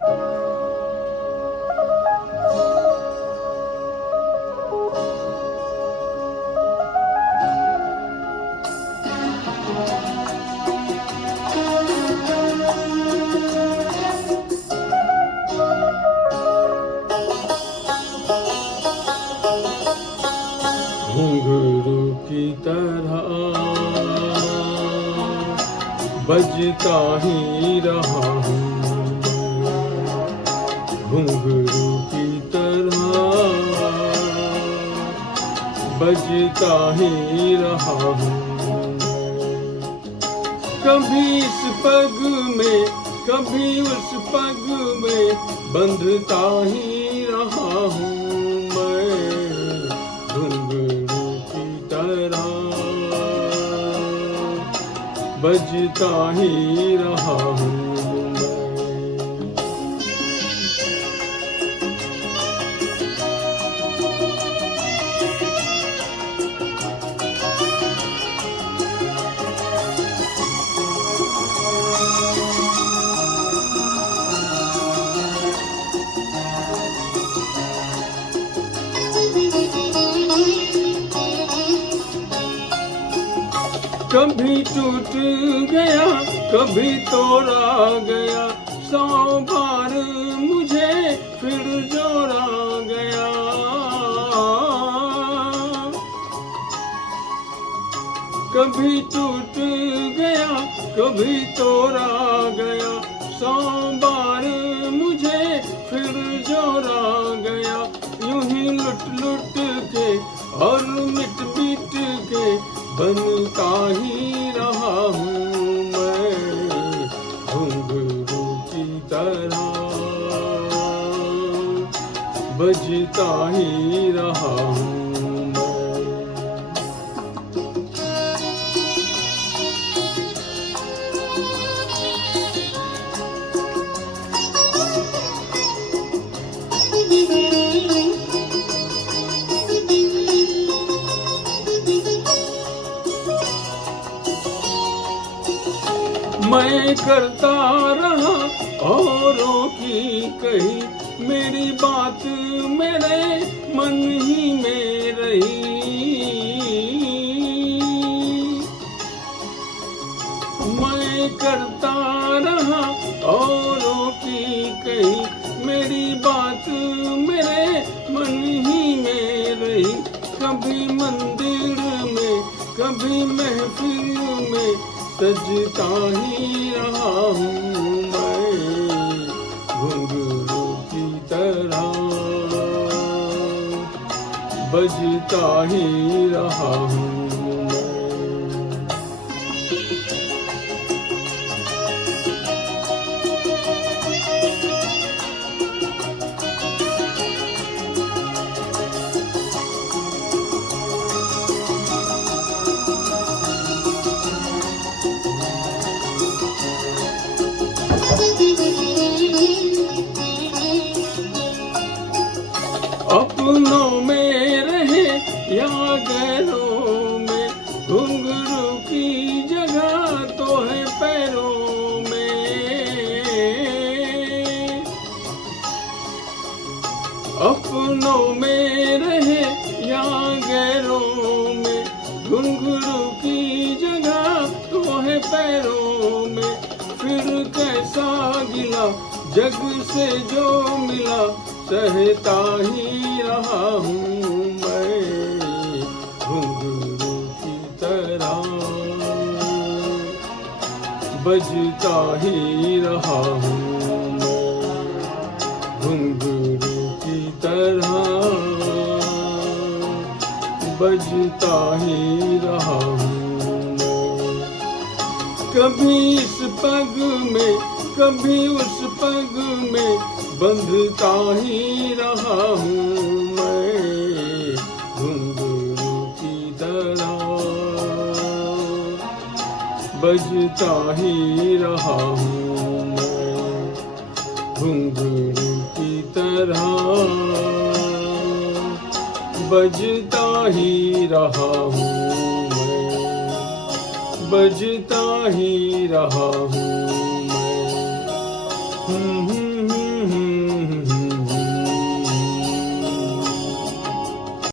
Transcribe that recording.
घुंघरू की तरह बजता ही रहा हूँ, घुंघरू की तरह बजता ही रहा हूँ। कभी इस पग में कभी उस पग में बंधता ही रहा हूँ मैं, घुंघरू की तरह बजता ही रहा हूँ मैं। कभी टूट गया कभी तोड़ा गया, 100 बार मुझे फिर जोड़ा गया। कभी टूट गया कभी तोड़ा गया, 100 बार मुझे फिर जोड़ा गया। यूं ही लुट लुट के और मिट मिट के बनता ही रहा हूँ मैं, घुंघरू की तरह बजता ही रहा हूँ मैं। मैं करता रहा औरों की कही, मेरी बात मेरे मन ही में रही। मैं करता रहा औरों की कही, मेरी बात मेरे मन ही में रही। कभी मंदिर में कभी महफिल में सजता ही रहा हूँ मैं, घुंघरू की तरह बजता ही रहा हूँ मैं। अपनों में रहे या गैरों में, घुंघरू की जगह तो है पैरों में। अपनों में रहे या गैरों में, घुंघरू की जगह तो है पैरों में। फिर कैसा गिला जग से जो मिला, सहता ही रहा हूँ मैं, घुंघरू की तरह बजता ही रहा हूँ मैं, घुंघरू की तरह बजता ही रहा हूँ मैं। कभी इस पग में कभी उस पग में बंधता ही रहा हूँ मैं, घुंघरू की तरह बजता ही रहा हूँ मैं, घुंघरू की तरह बजता ही रहा हूँ मैं, बजता ही रहा हूँ।